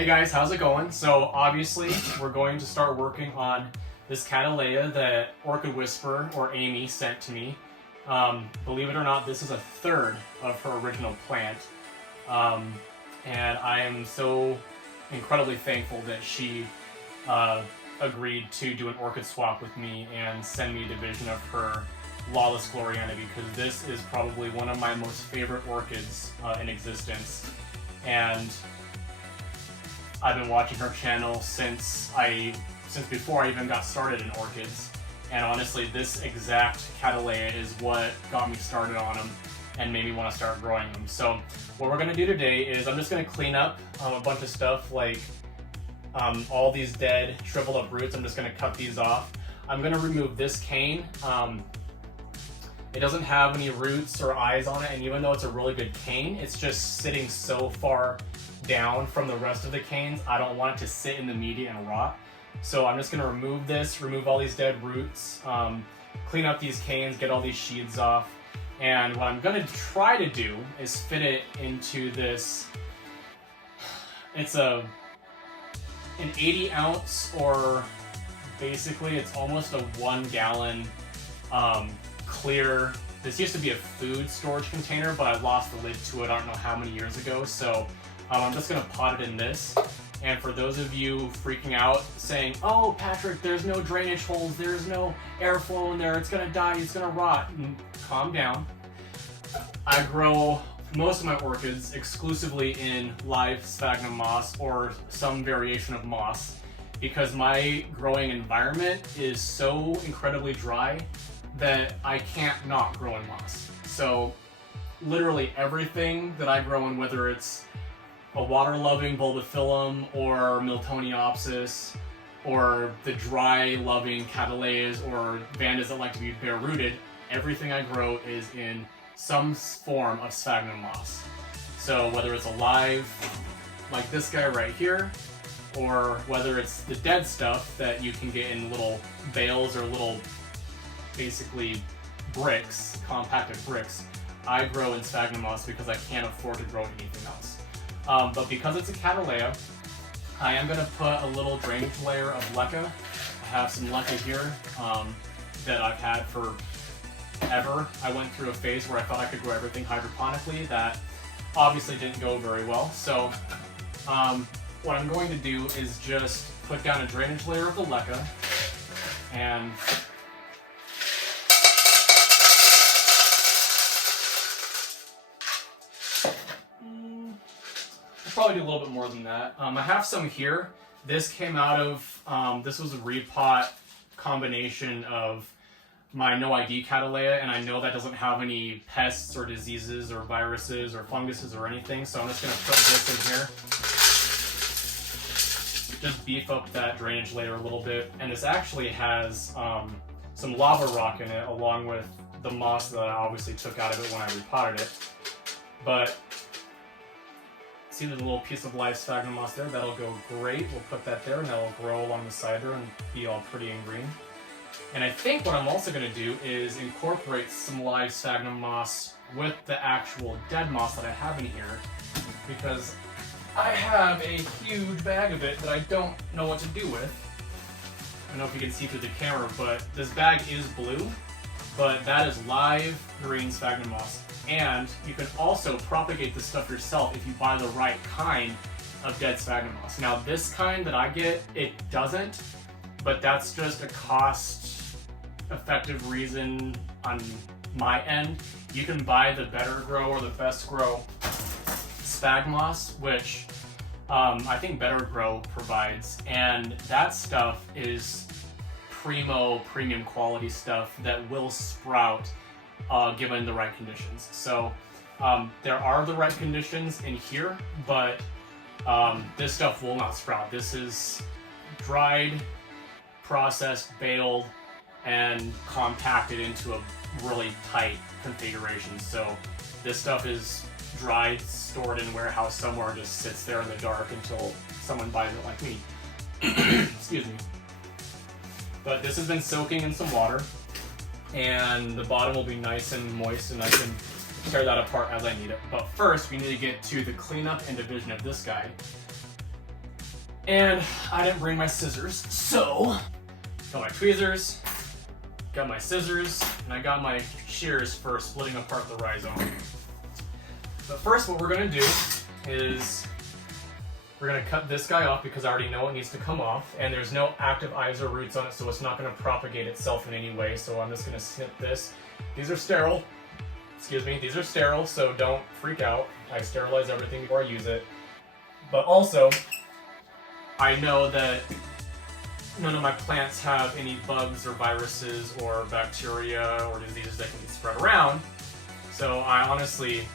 Hey guys, how's it going? So obviously we're going to start working on this Cattleya that Orchid Whisperer, or Amy, sent to me. Believe it or not, this is a third of her original plant. And I am so incredibly thankful that she agreed to do an orchid swap with me and send me a division of her Lawless Gloriana, because this is probably one of my most favorite orchids in existence. And I've been watching her channel since before I even got started in orchids. And honestly, this exact Cattleya is what got me started on them and made me want to start growing them. So what we're going to do today is I'm just going to clean up a bunch of stuff like all these dead shriveled up roots. I'm just going to cut these off. I'm going to remove this cane. It doesn't have any roots or eyes on it, and even though it's a really good cane, it's just sitting so far down from the rest of the canes. I don't want it to sit in the media and rot. So I'm just going to remove this, remove all these dead roots, clean up these canes, get all these sheaths off. And what I'm going to try to do is fit it into this. It's an 80 ounce, or basically it's almost a 1 gallon clear. This used to be a food storage container, but I lost the lid to it I don't know how many years ago. So I'm just going to pot it in this. And for those of you freaking out saying, oh, Patrick, there's no drainage holes, there's no airflow in there, it's going to die, it's going to rot, calm down. I grow most of my orchids exclusively in live sphagnum moss or some variation of moss, because my growing environment is so incredibly dry that I can't not grow in moss. So literally everything that I grow in, whether it's a water-loving bulbophyllum or Miltoniopsis, or the dry-loving Cattleyas or Vandas that like to be bare-rooted, everything I grow is in some form of sphagnum moss. So whether it's alive, like this guy right here, or whether it's the dead stuff that you can get in little bales or little, basically, bricks, compacted bricks, I grow in sphagnum moss because I can't afford to grow anything else. But because it's a Cattleya, I am going to put a little drainage layer of leca. I have some leca here that I've had for ever. I went through a phase where I thought I could grow everything hydroponically. That obviously didn't go very well. So what I'm going to do is just put down a drainage layer of the leca, and I'll probably do a little bit more than that. I have some here. This came out of, this was a repot combination of my No ID Cattleya, and I know that doesn't have any pests or diseases or viruses or funguses or anything, so I'm just going to put this in here. Just beef up that drainage layer a little bit, and this actually has some lava rock in it, along with the moss that I obviously took out of it when I repotted it. But see the little piece of live sphagnum moss there? That'll go great. We'll put that there, and that'll grow along the side there and be all pretty and green. And I think what I'm also going to do is incorporate some live sphagnum moss with the actual dead moss that I have in here, because I have a huge bag of it that I don't know what to do with. I don't know if you can see through the camera, but this bag is blue, but that is live green sphagnum moss. And you can also propagate this stuff yourself if you buy the right kind of dead sphagnum moss. Now this kind that I get, it doesn't, but that's just a cost-effective reason on my end. You can buy the Better Grow or the Best Grow sphagnum moss, which I think Better Grow provides, and that stuff is premium quality stuff that will sprout given the right conditions. So there are the right conditions in here, but this stuff will not sprout. This is dried, processed, baled, and compacted into a really tight configuration. So this stuff is dried, stored in a warehouse somewhere, and just sits there in the dark until someone buys it like me. Excuse me. But this has been soaking in some water, and the bottom will be nice and moist, and I can tear that apart as I need it. But first, we need to get to the cleanup and division of this guy. And I didn't bring my scissors, so got my tweezers, got my scissors, and I got my shears for splitting apart the rhizome. But first what we're gonna do is we're gonna cut this guy off because I already know it needs to come off, and there's no active eyes or roots on it, so it's not gonna propagate itself in any way, so I'm just gonna snip this. These are sterile, excuse me, these are sterile, so don't freak out. I sterilize everything before I use it. But also, I know that none of my plants have any bugs or viruses or bacteria or diseases that can be spread around, so I honestly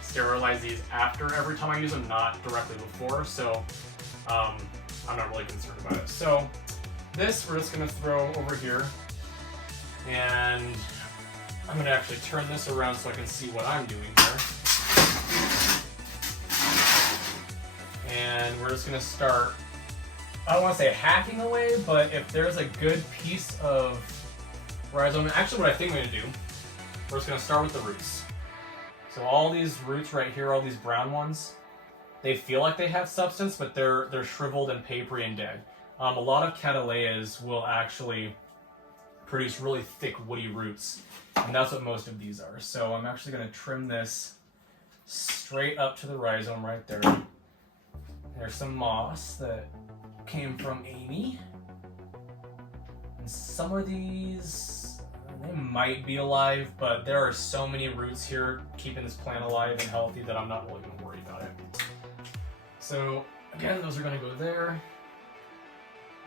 sterilize these after every time I use them, not directly before, so I'm not really concerned about it. So this we're just going to throw over here, and I'm going to actually turn this around so I can see what I'm doing here. And we're just going to start, I don't want to say hacking away, but if there's a good piece of rhizome, actually what I think I'm going to do, we're just going to start with the roots. So all these roots right here, all these brown ones, they feel like they have substance, but they're shriveled and papery and dead. A lot of cattleyas will actually produce really thick woody roots, and that's what most of these are. So I'm actually going to trim this straight up to the rhizome right there. There's some moss that came from Amy, and some of these, they might be alive, but there are so many roots here keeping this plant alive and healthy that I'm not really going to worry about it. So again, those are going to go there.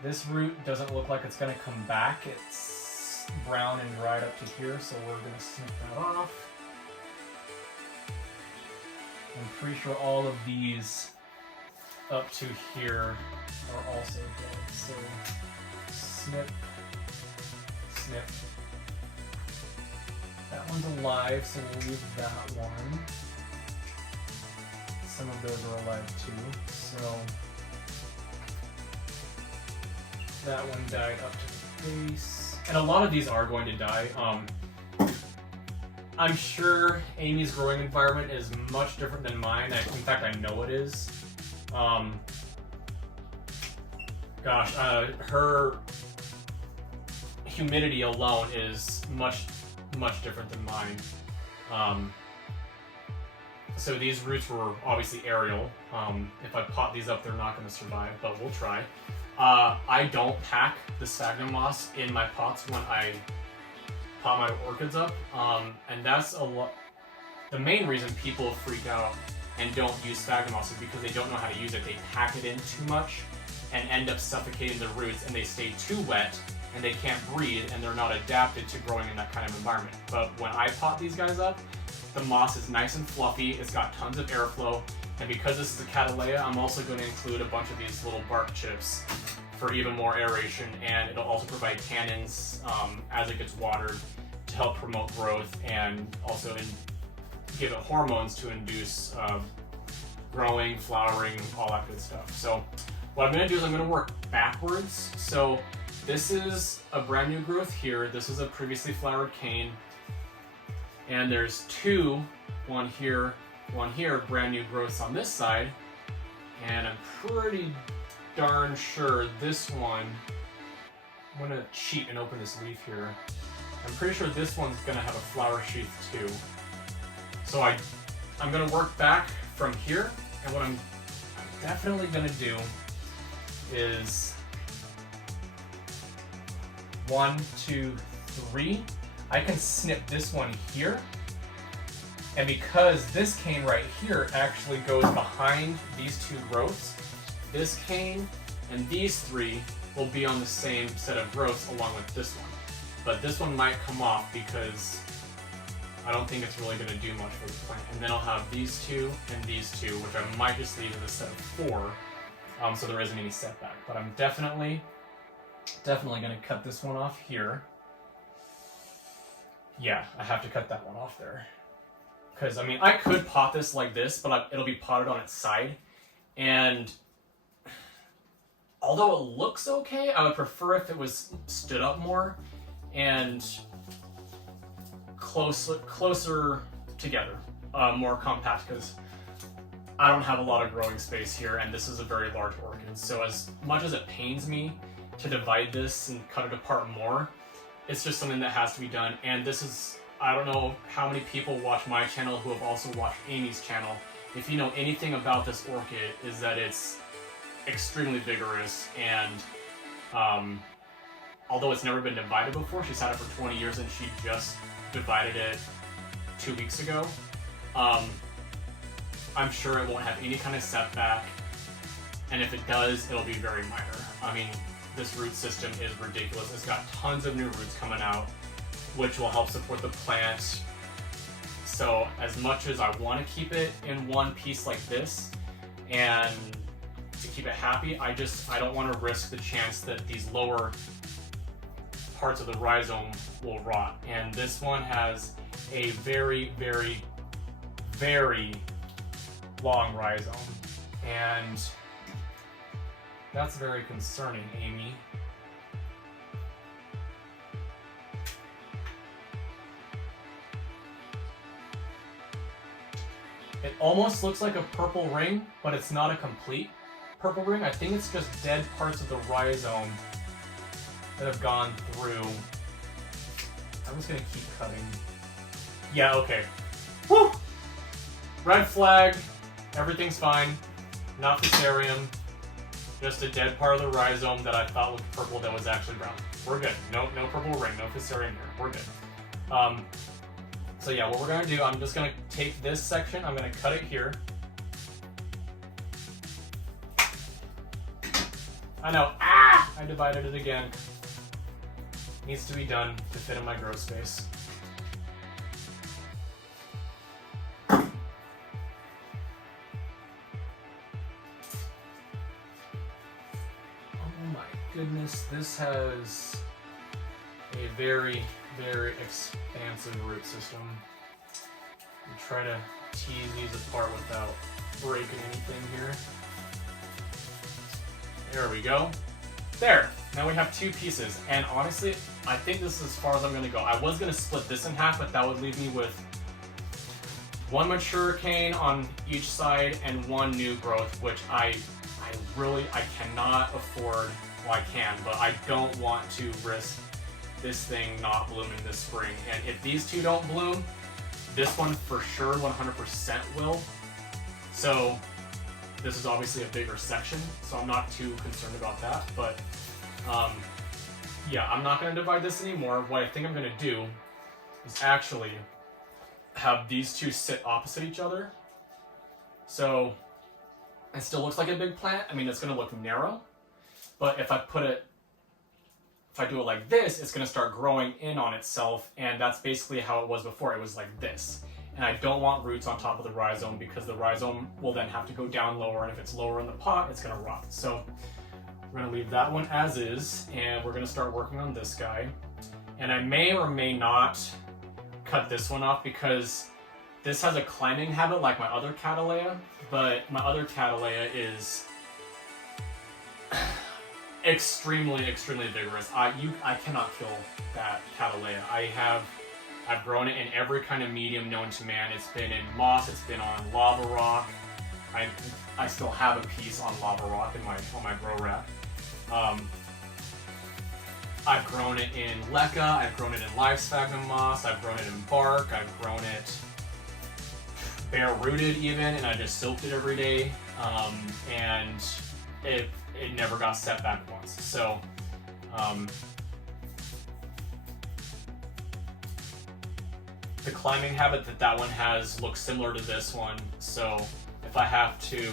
This root doesn't look like it's going to come back. It's brown and dried up to here, so we're going to snip that off. I'm pretty sure all of these up to here are also dead. So snip, snip. That one's alive, so we'll leave that one. Some of those are alive too, so that one died up to the base. And a lot of these are going to die. I'm sure Amy's growing environment is much different than mine. In fact, I know it is. Her humidity alone is much different than mine. So these roots were obviously aerial. If I pot these up, they're not going to survive, but we'll try. I don't pack the sphagnum moss in my pots when I pot my orchids up, and that's the main reason people freak out and don't use sphagnum moss is because they don't know how to use it. They pack it in too much and end up suffocating the roots, and they stay too wet and they can't breathe, and they're not adapted to growing in that kind of environment. But when I pot these guys up, the moss is nice and fluffy, it's got tons of airflow, and because this is a cattleya, I'm also going to include a bunch of these little bark chips for even more aeration, and it'll also provide tannins as it gets watered to help promote growth, and also give it hormones to induce growing, flowering, all that good stuff. So what I'm going to do is I'm going to work backwards. So this is a brand new growth here. This is a previously flowered cane. And there's two, one here, brand new growths on this side. And I'm pretty darn sure this one, I'm going to cheat and open this leaf here. I'm pretty sure this one's going to have a flower sheath too. So I'm going to work back from here. And what I'm definitely going to do is 1, 2, 3. I can snip this one here, and because this cane right here actually goes behind these two growths, this cane and these three will be on the same set of growths along with this one. But this one might come off because I don't think it's really going to do much for the plant. And then I'll have these two and these two, which I might just leave as a set of 4, so there isn't any setback. But I'm definitely going to cut this one off here. Yeah, I have to cut that one off there. Because, I mean, I could pot this like this, but it'll be potted on its side. And although it looks okay, I would prefer if it was stood up more and closer together, more compact. Because I don't have a lot of growing space here, and this is a very large orchid. So as much as it pains me to divide this and cut it apart more, it's just something that has to be done. And this is, I don't know how many people watch my channel who have also watched Amy's channel. If you know anything about this orchid, is that it's extremely vigorous, and although it's never been divided before, she's had it for 20 years and she just divided it 2 weeks ago. I'm sure it won't have any kind of setback, and if it does, it'll be very minor. I mean, this root system is ridiculous. It's got tons of new roots coming out, which will help support the plant. So as much as I want to keep it in one piece like this, and to keep it happy, I don't want to risk the chance that these lower parts of the rhizome will rot. And this one has a very, very, very long rhizome, and that's very concerning, Amy. It almost looks like a purple ring, but it's not a complete purple ring. I think it's just dead parts of the rhizome that have gone through. I'm just gonna keep cutting. Yeah, okay. Woo! Red flag. Everything's fine. Not fusarium. Just a dead part of the rhizome that I thought looked purple that was actually brown. We're good. No purple ring. No fusarium here. We're good. So yeah, what we're gonna do, I'm just gonna take this section, I'm gonna cut it here. I know. Ah! I divided it again. Needs to be done to fit in my grow space. Goodness, this has a very, very expansive root system. I'm trying to tease these apart without breaking anything here. There we go. There! Now we have 2 pieces, and honestly, I think this is as far as I'm going to go. I was going to split this in half, but that would leave me with 1 mature cane on each side and 1 new growth, which I cannot afford. Well, I can, but I don't want to risk this thing not blooming this spring. And if these 2 don't bloom, this one for sure 100% will. So this is obviously a bigger section, so I'm not too concerned about that. But yeah, I'm not going to divide this anymore. What I think I'm going to do is actually have these 2 sit opposite each other. So it still looks like a big plant. I mean, it's going to look narrow. But if I do it like this, it's going to start growing in on itself, and that's basically how it was before. It was like this. And I don't want roots on top of the rhizome, because the rhizome will then have to go down lower, and if it's lower in the pot, it's going to rot. So we're going to leave that one as is, and we're going to start working on this guy. And I may or may not cut this one off, because this has a climbing habit like my other Cattleya, but my other Cattleya is extremely vigorous. I cannot kill that Cattleya. I've grown it in every kind of medium known to man. It's been in moss, it's been on lava rock. I still have a piece on lava rock on my grow rack. I've grown it in leca, I've grown it in live sphagnum moss, I've grown it in bark, I've grown it bare rooted even, and I just soaked it every day. And it never got set back once. So the climbing habit that one has looks similar to this one. So if I have to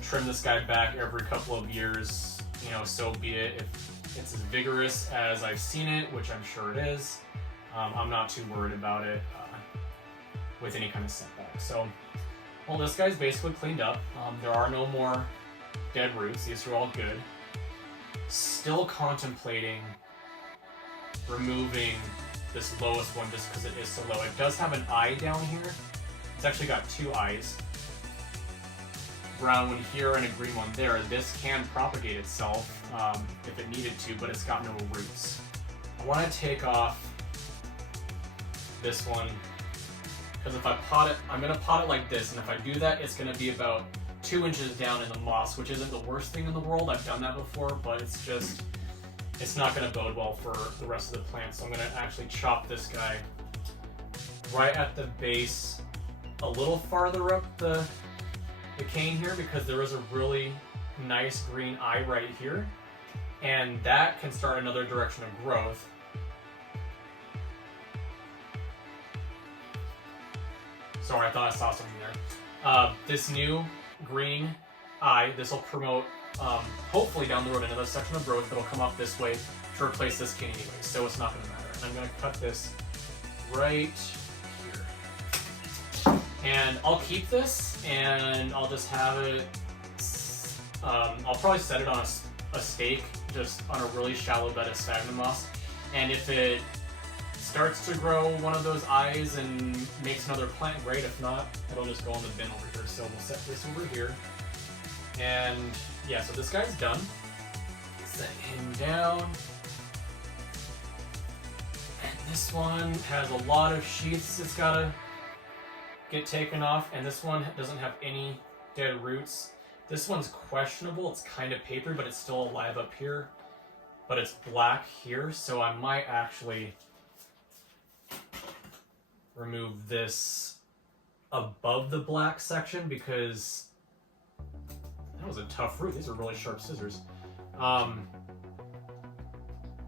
trim this guy back every couple of years, you know, so be it. If it's as vigorous as I've seen it, which I'm sure it is, I'm not too worried about it with any kind of setback. So, well, this guy's basically cleaned up. There are no more dead roots. These are all good. Still contemplating removing this lowest one just because it is so low. It does have an eye down here. It's actually got 2 eyes. Brown one here and a green one there. This can propagate itself if it needed to, but it's got no roots. I want to take off this one Because if I pot it, I'm gonna pot it like this, and if I do that, it's gonna be about 2 inches down in the moss, which isn't the worst thing in the world. I've done that before, but it's just, it's not gonna bode well for the rest of the plant. So I'm gonna actually chop this guy right at the base, a little farther up the cane here, because there is a really nice green eye right here, and that can start another direction of growth. Sorry, I thought I saw something there. This new green eye, this will promote, hopefully down the road, another section of growth that'll come up this way to replace this cane anyway, so it's not going to matter. And I'm going to cut this right here. And I'll keep this, and I'll just have it, I'll probably set it on a stake, just on a really shallow bed of sphagnum moss. And if it starts to grow one of those eyes and makes another plant, great. If not, it'll just go in the bin over here. So we'll set this over here. And yeah, so this guy's done. Set him down. And this one has a lot of sheaths it's gotta get taken off, and this one doesn't have any dead roots. This one's questionable. It's kind of papery, but it's still alive up here. But it's black here, so I might actually remove this above the black section, because that was a tough root. These are really sharp scissors. I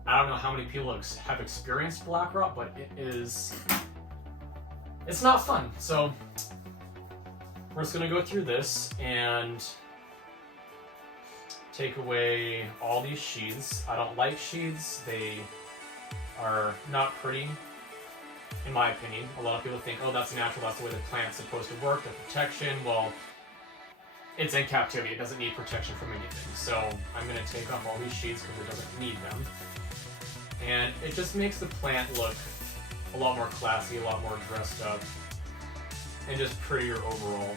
don't know how many people have experienced black rot, but it's not fun. So we're just gonna go through this and take away all these sheaths. I don't like sheaths. They are not pretty, in my opinion. A lot of people think, oh, that's natural, that's the way the plant's supposed to work, the protection. Well, it's in captivity. It doesn't need protection from anything. So I'm going to take off all these sheaths because it doesn't need them. And it just makes the plant look a lot more classy, a lot more dressed up, and just prettier overall.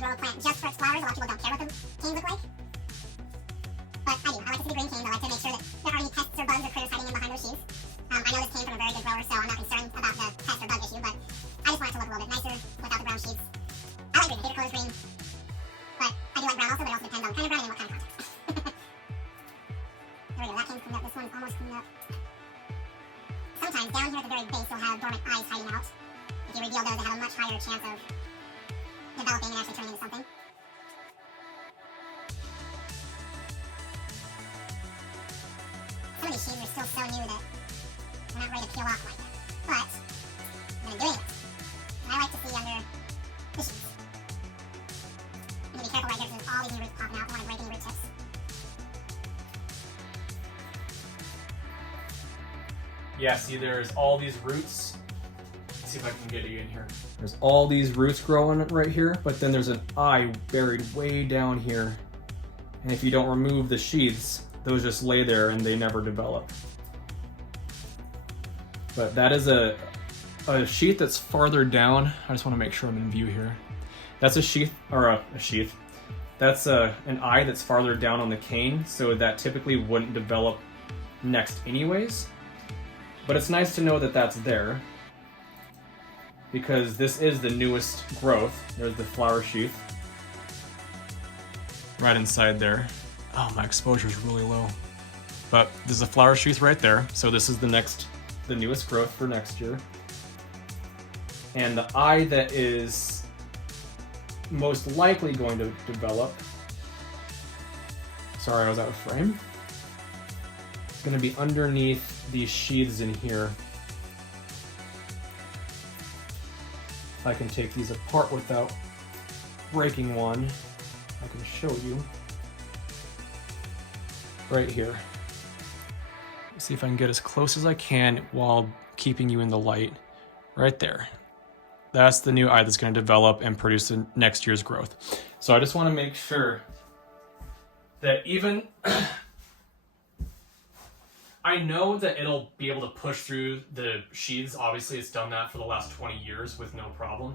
Grow a plant just for its flowers. A lot of people don't care what the canes look like, but I do. I like to see the green canes. I like to make sure that there aren't any pests or bugs or critters hiding in behind those sheaths. I know this came from a very good grower, so I'm not concerned about the pest or bug issue, but I just want it to look a little bit nicer without the brown sheaths. I like green. My favorite color is green, but I do like brown also, but it also depends on the kind of brown and what kind of context. There we go. That cane's cleaned up. This one's almost cleaned up. Sometimes down here at the very base, you'll have dormant eyes hiding out. If you reveal those, they have a much higher chance of developing and actually turning into something. Some of these sheaths are still so new that they're not ready to peel off like that. But I'm going to do it. And I like to see under the sheaths. I'm going to be careful right here because there's all these new roots popping out. I don't want to break any root tips. Yeah, see, there's all these roots. See if I can get you in here. There's all these roots growing right here, but then there's an eye buried way down here. And if you don't remove the sheaths, those just lay there and they never develop. But that is a sheath that's farther down. I just want to make sure I'm in view here. That's a sheath, or a sheath. That's an eye that's farther down on the cane, so that typically wouldn't develop next anyways. But it's nice to know that that's there, because this is the newest growth. There's the flower sheath right inside there. Oh, my exposure is really low. But there's a flower sheath right there. So this is the newest growth for next year. And the eye that is most likely going to develop, sorry, I was out of frame. It's going to be underneath these sheaths in here. If I can take these apart without breaking one, I can show you. Right here. See if I can get as close as I can while keeping you in the light. Right there. That's the new eye that's going to develop and produce the next year's growth. So I just want to make sure that even I know that it'll be able to push through the sheaths. Obviously, it's done that for the last 20 years with no problem.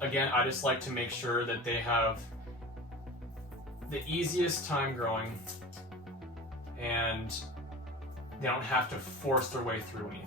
Again, I just like to make sure that they have the easiest time growing, and they don't have to force their way through anything.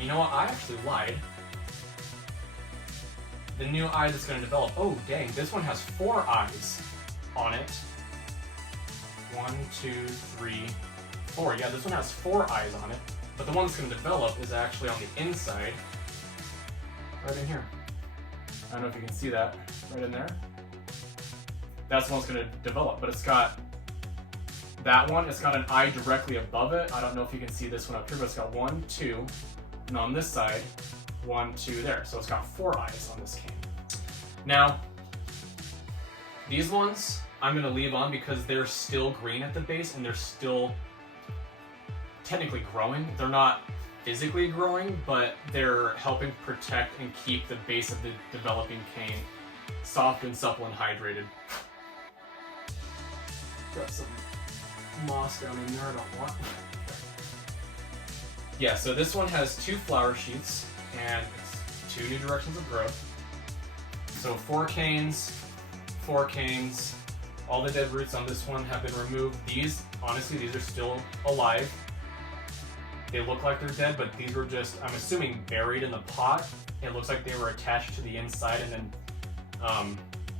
You know what? I actually lied. The new eye that's going to develop. Oh, dang. This one has 4 eyes on it. 1, 2, 3, 4. Yeah, this one has 4 eyes on it. But the one that's going to develop is actually on the inside. Right in here. I don't know if you can see that. Right in there. That's the one that's going to develop. But it's got that one. It's got an eye directly above it. I don't know if you can see this one up here, but it's got 1, 2. And on this side, 1, 2 there. So it's got 4 eyes on this cane. Now, these ones I'm going to leave on because they're still green at the base and they're still technically growing. They're not physically growing, but they're helping protect and keep the base of the developing cane soft and supple and hydrated. Got some moss down in there I don't want. Yeah, so this one has 2 flower sheets, and it's 2 new directions of growth. So 4 canes, 4 canes. All the dead roots on this one have been removed. These, honestly, these are still alive. They look like they're dead, but these were just, I'm assuming, buried in the pot. It looks like they were attached to the inside, and then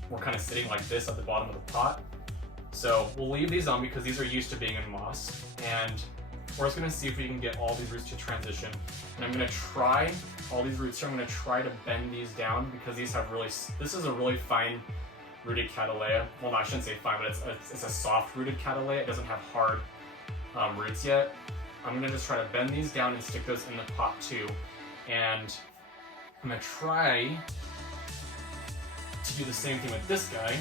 we're kind of sitting like this at the bottom of the pot. So we'll leave these on because these are used to being in moss, and we're just going to see if we can get all these roots to transition. And I'm going to try, all these roots here, I'm going to try to bend these down because these have really, this is a really fine rooted Cattleya. Well, no, I shouldn't say fine, but it's a soft rooted Cattleya. It doesn't have hard roots yet. I'm going to just try to bend these down and stick those in the pot too. And I'm going to try to do the same thing with this guy.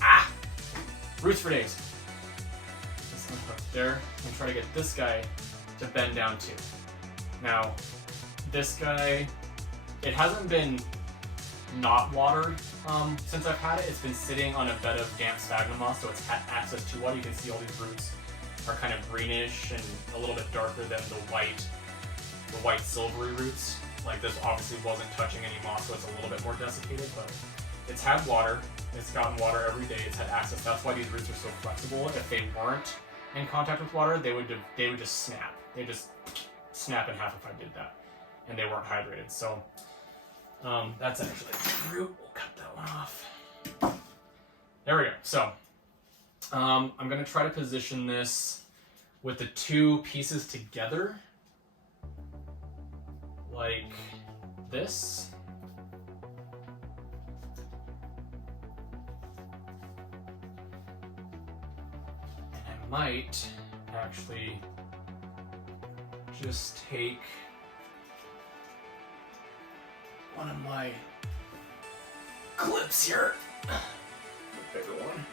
Ah! Roots for days. Up there and try to get this guy to bend down too. Now, this guy, it hasn't been not watered since I've had it. It's been sitting on a bed of damp sphagnum moss, so it's had access to water. You can see all these roots are kind of greenish and a little bit darker than the white silvery roots. Like this obviously wasn't touching any moss, so it's a little bit more desiccated, but it's had water. It's gotten water every day. It's had access. That's why these roots are so flexible. If they weren't in contact with water, they would just snap. They just snap in half if I did that, and they weren't hydrated. So that's actually a root. We'll cut that one off. There we go. So I'm gonna try to position this with the 2 pieces together, like this. Might actually just take one of my clips here, the bigger one.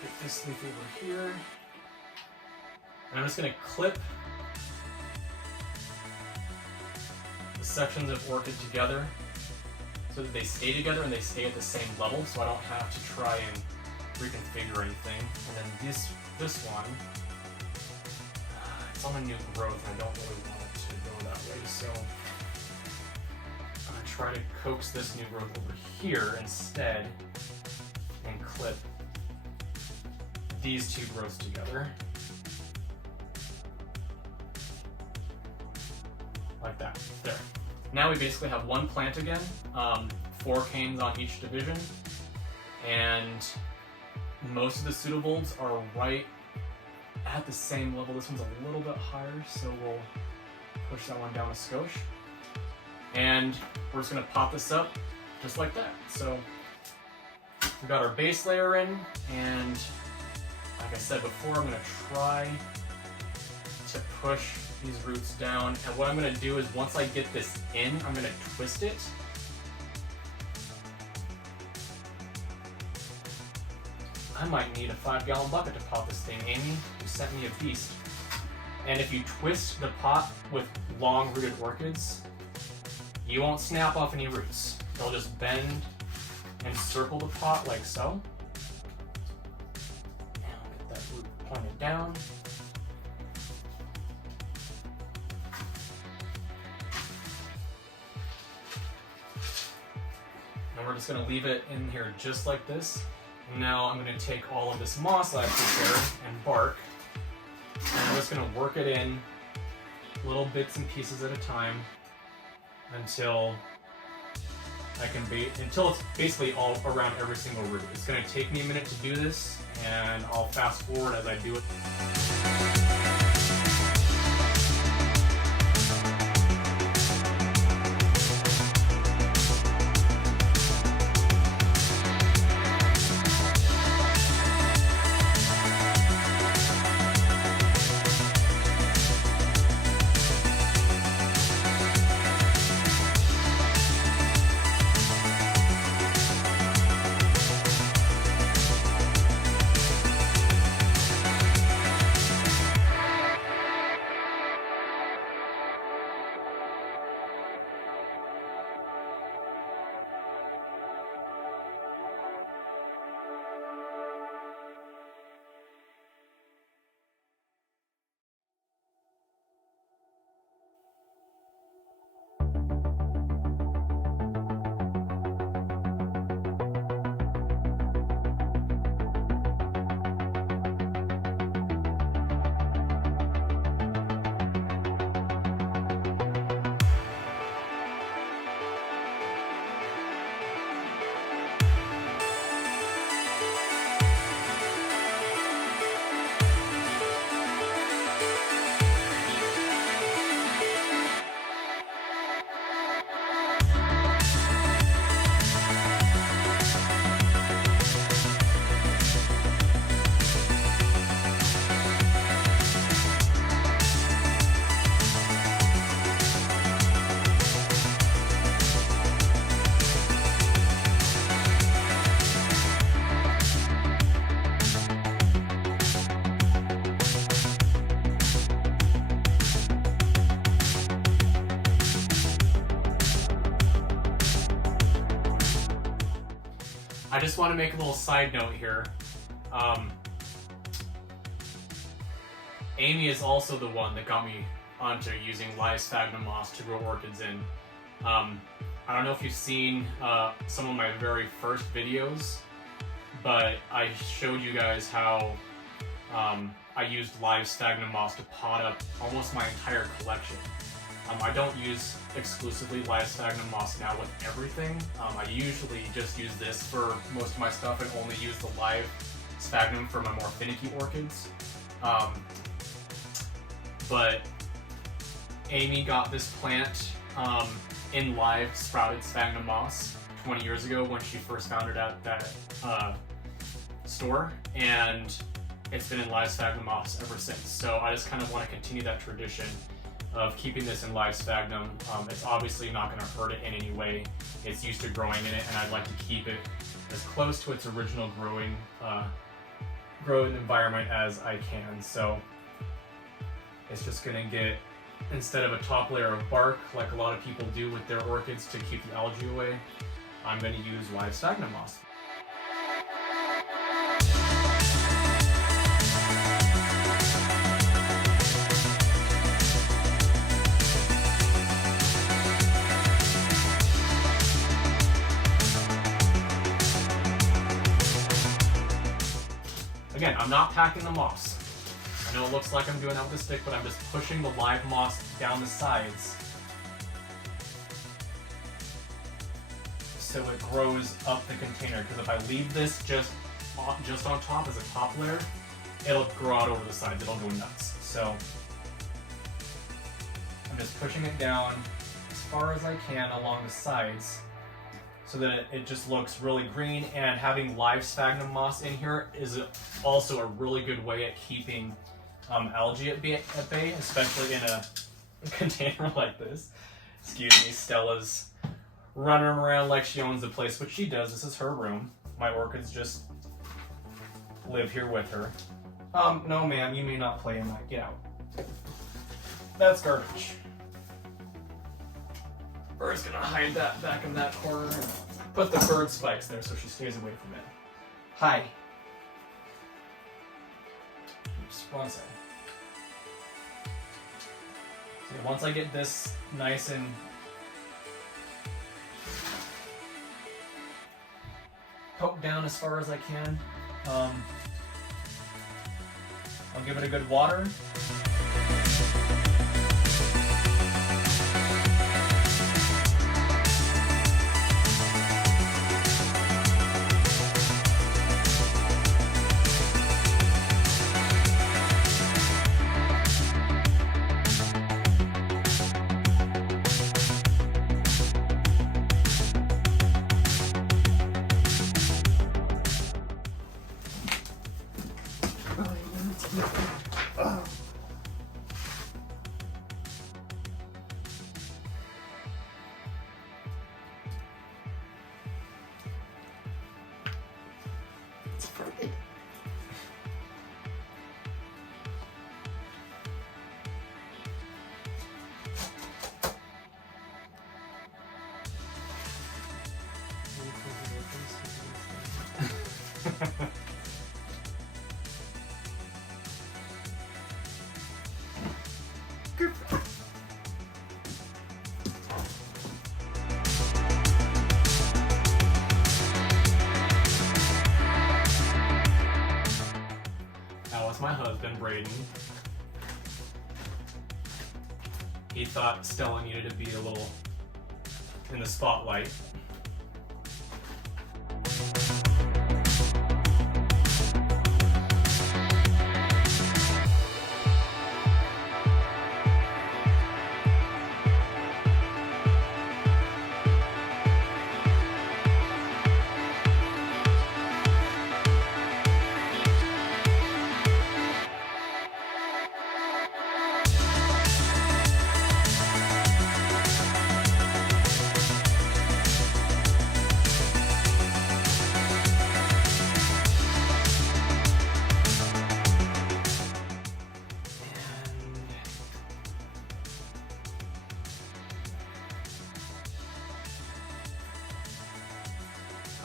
Get this leaf over here, and I'm just going to clip the sections of orchid together so that they stay together and they stay at the same level, so I don't have to try and reconfigure anything. And then this one, it's on a new growth and I don't really want it to go that way, so I'm going to try to coax this new growth over here instead and clip these 2 growths together. Like that. There. Now we basically have 1 plant again, 4 canes on each division, and most of the pseudobulbs are right at the same level. This one's a little bit higher, so we'll push that one down a skosh. And we're just going to pop this up just like that. So we got our base layer in, and like I said before, I'm going to try to push these roots down, and what I'm going to do is once I get this in, I'm going to twist it. I might need a 5-gallon bucket to pop this thing. Amy, you sent me a beast. And if you twist the pot with long-rooted orchids, you won't snap off any roots. They'll just bend and circle the pot like so. And I'll get that root pointed down. And we're just going to leave it in here just like this. Now I'm going to take all of this moss I've prepared and bark, and I'm just going to work it in little bits and pieces at a time until until it's basically all around every single root. It's going to take me a minute to do this, and I'll fast forward as I do it. I just want to make a little side note here. Amy is also the one that got me onto using live sphagnum moss to grow orchids in. I don't know if you've seen some of my very first videos, but I showed you guys how I used live sphagnum moss to pot up almost my entire collection. I don't use exclusively live sphagnum moss now with everything. I usually just use this for most of my stuff and only use the live sphagnum for my more finicky orchids. But Amy got this plant in live sprouted sphagnum moss 20 years ago when she first found it at that store, and it's been in live sphagnum moss ever since. So I just kind of want to continue that tradition of keeping this in live sphagnum. It's obviously not going to hurt it in any way. It's used to growing in it, and I'd like to keep it as close to its original growing environment as I can. So it's just going to get, instead of a top layer of bark like a lot of people do with their orchids to keep the algae away, I'm going to use live sphagnum moss. Again, I'm not packing the moss. I know it looks like I'm doing that with a stick, but I'm just pushing the live moss down the sides so it grows up the container. Because if I leave this just on top as a top layer, it'll grow out over the sides. It'll go nuts. So I'm just pushing it down as far as I can along the sides, so that it just looks really green. And having live sphagnum moss in here is also a really good way at keeping algae at bay, especially in a container like this. Excuse me, Stella's running around like she owns the place, which she does. This is her room. My orchids just live here with her. No ma'am, you may not play in that. Get out. that's garbage. Bird's gonna hide that back in that corner and put the bird spikes there so she stays away from it. Hi. Just one second. So once I get this nice and poked down as far as I can, I'll give it a good water. It's perfect. That was my husband, Braden. He thought Stella needed to be a little in the spotlight.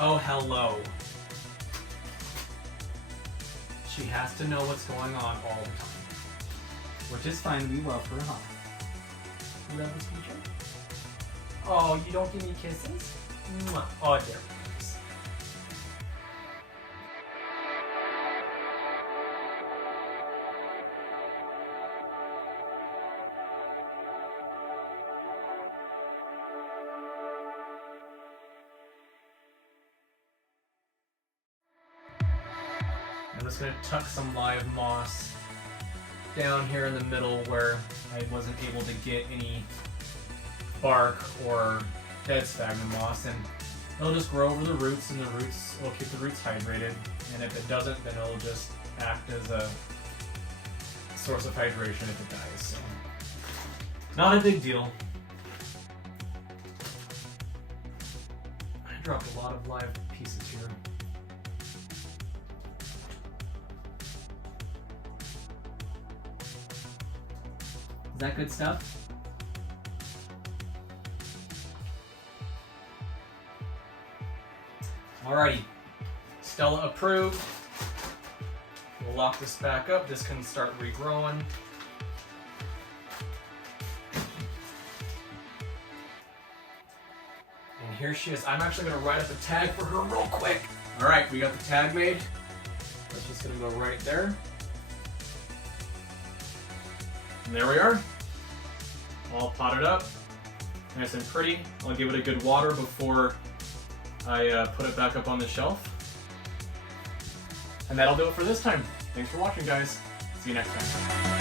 Oh, hello. She has to know what's going on all the time. Which is fine, we love her, huh? You love this feature? Oh, you don't give me kisses? Mwah. Oh, there. I'm just going to tuck some live moss down here in the middle where I wasn't able to get any bark or dead sphagnum moss, and it'll just grow over the roots, and the roots will keep the roots hydrated, and if it doesn't, then it'll just act as a source of hydration if it dies. So, not a big deal. I dropped a lot of live pieces here. Is that good stuff? Alrighty, Stella approved. We'll lock this back up. This can start regrowing. And here she is. I'm actually gonna write up a tag for her real quick. Alright, we got the tag made. That's just gonna go right there. And there we are. All potted up. Nice and pretty. I'll give it a good water before I put it back up on the shelf. And that'll do it for this time. Thanks for watching, guys. See you next time.